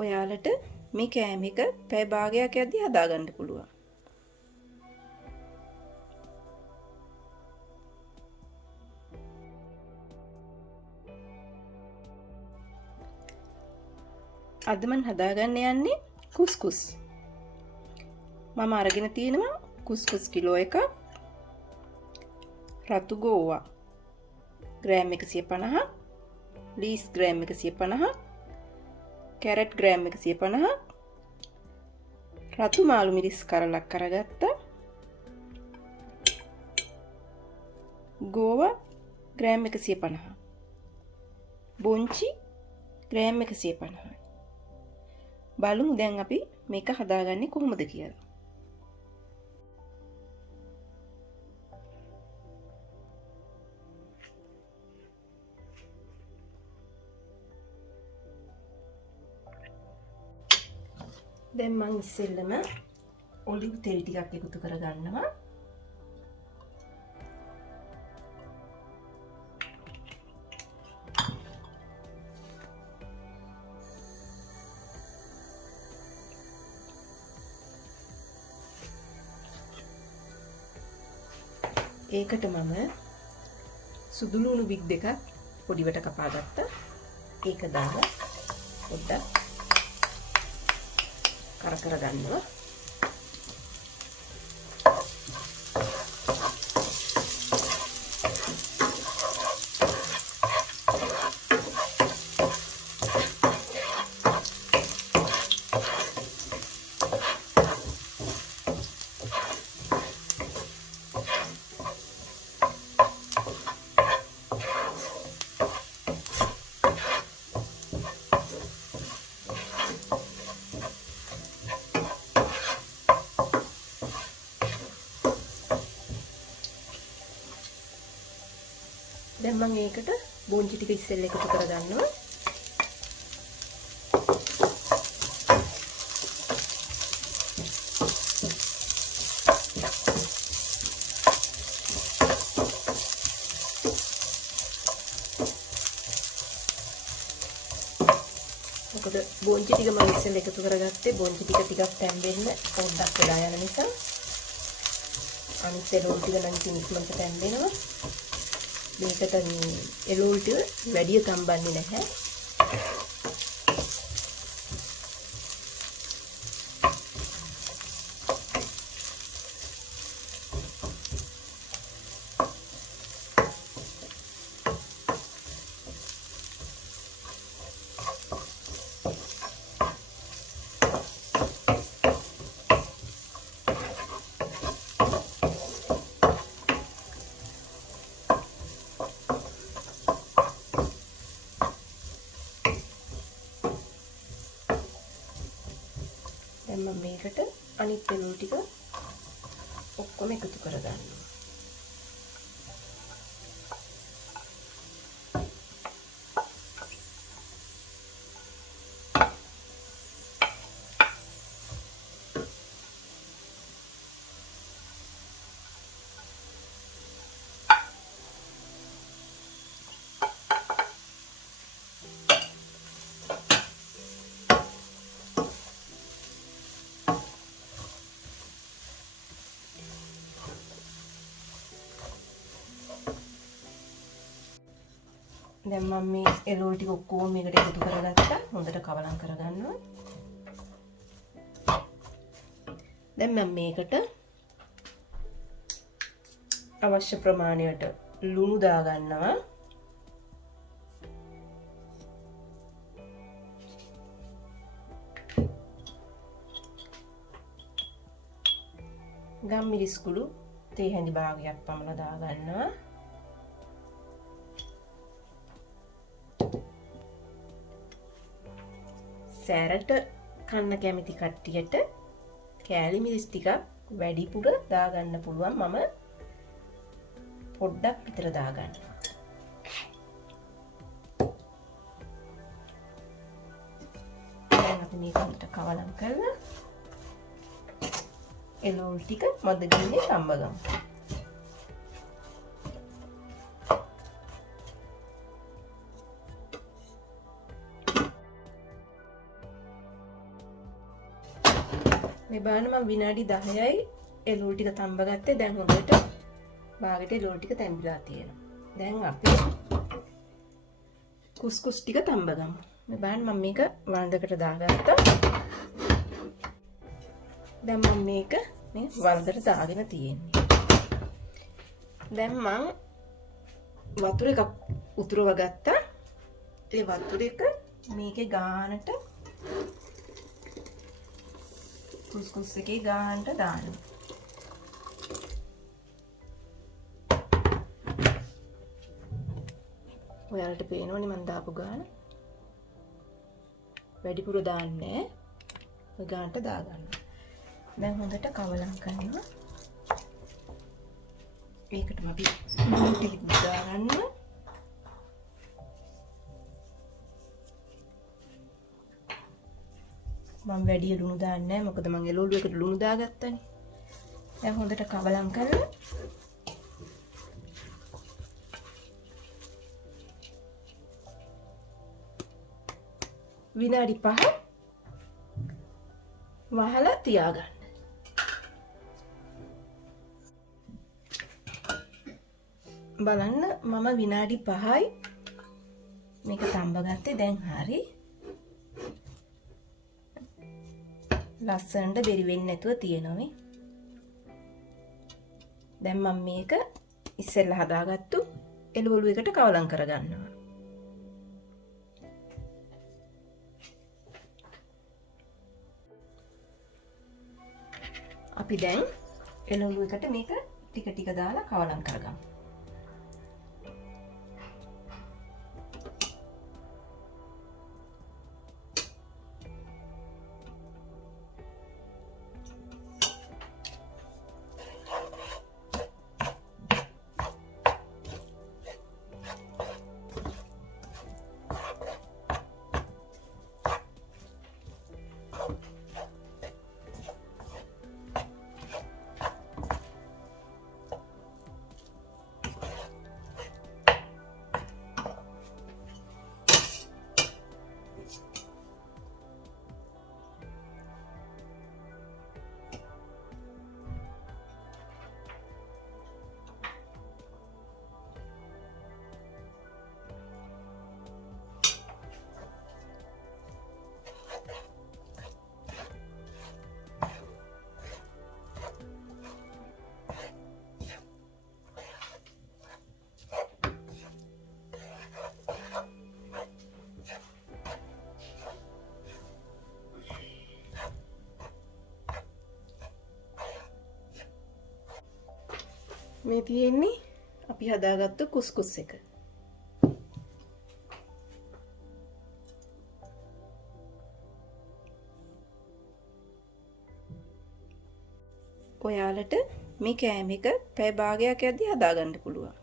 ඔයාලට මේ කෑම එක පැය භාගයක් යද්දී හදාගන්න පුළුවන්. අද මම හදාගන්න යන්නේ කුස්කුස්. මම අරගෙන තියෙනවා කුස්කුස් කිලෝ එකක්, රතු ගෝවා ග්‍රෑම් 150ක්, ලීස් ග්‍රෑම් 150ක්, කැරට් ග්‍රෑම් 150ක්, රතු මාළු මිරිස් කරලක් අරගත්තා, ගෝවා ග්‍රෑම් 150ක්, බොන්චි ග්‍රෑම් 150ක්. බලමු දැන් අපි මේක හදාගන්නේ කොහොමද කියලා. දැන් මම ඉස්සෙල්ලම ඔලිව් තෙල් ටිකක් එකතු කරගන්නවා. ඒකට මම සුදු ලුණු බික් දෙකක් පොඩිවට කපා ගත්තා. ඒක දාලා පොඩ්ඩක් කර ගන්නවා. දැන් මම ඒකට බොන්චි ටික ඉස්සෙල්ලා එකතු කරගන්නවා. මොකද බොන්චි ටික මම ඉස්සෙල්ලා එකතු කරගත්තේ බොන්චි ටික ටිකක් තැන් වෙන්න පොඩ්ඩක් වෙලා යන නිසා. අනිත් එළවලු ටික නම් ඉතින් ඉක්මනට තැන් වෙනවා. මේකට මේ එළවලු ටික වැඩි තම්බන්නේ නැහැ. දැන් මම මේකට අනිත් එළවලු ටික ඔක්කොම එකතු කරගන්නවා. දැන් මම මේ එළවලු ටික ඔක්කොම මේකට එකතු කරගත්තා. හොඳට කවලම් කරගන්නවා. දැන් මම මේකට අවශ්‍ය ප්‍රමාණයට ලුණු දාගන්නවා. ගම්මිරිස් කුඩු තේ හැඳි භාගයක් පමණ දාගන්නවා. සැරට කන්න කැමති කට්ටියට කෑලි මිරිස් ටිකක් වැඩිපුර දාගන්න පුළුවන්. මම පොඩ්ඩක් විතර දාගන්නවා. දැන් අපි මේක හොඳට කවලම් කරලා එළවලු ටික මද ගින්නේ තම්බ ගමු. මේ බලන්න මම විනාඩි 10යි එළවලු ටික තඹ ගත්තේ. දැන් හොඳට බාගෙට එළවලු ටික තැඹිලා තියෙනවා. දැන් අපි කුස්කුස් ටික තඹ ගමු. මේ බලන්න මම මේක වළඳකට දාගත්තා. දැන් මම මේක මේ වළඳට දාගෙන තියෙන්නේ. දැන් මම වතුර එකක් උතුරව ගත්තා. ඒ වතුර එක මේකේ ගානට කුස්කුස් එකේ ගානට දානවා. ඔයාලට පේනවනේ මම දාපු ගාන. වැඩිපුර දාන්නේ ඔය ගානට දාගන්න. දැන් හොඳට කවලම් කරනවා. ඒකටම අපි ලුණු ටික දාගන්න. මම වැඩි ලුණු දාන්නේ නැහැ මොකද මම එළවලු එකට ලුණු දාගත්තනේ. දැන් හොඳට කවලම් කරලා විනාඩි 5 වහලා තියාගන්න. බලන්න මම විනාඩි 5යි මේක තඹ ගත්තේ. දැන් හරි ලස්සනට බෙරි වෙන්නේ නැතුව තියෙනවා. දැන් මම මේක ඉස්සෙල්ලා හදාගත්තු එළවලු එකට කවලම් කරගන්නවා. අපි දැන් එළවලු එකට මේක ටික ටික දාලා කවලම් කරගමු. මේ තියෙන්නේ අපි හදාගත්තු කුස්කුස් එක. ඔයාලට මේ කෑම එක පැය භාගයක් යද්දී හදාගන්න පුළුවන්.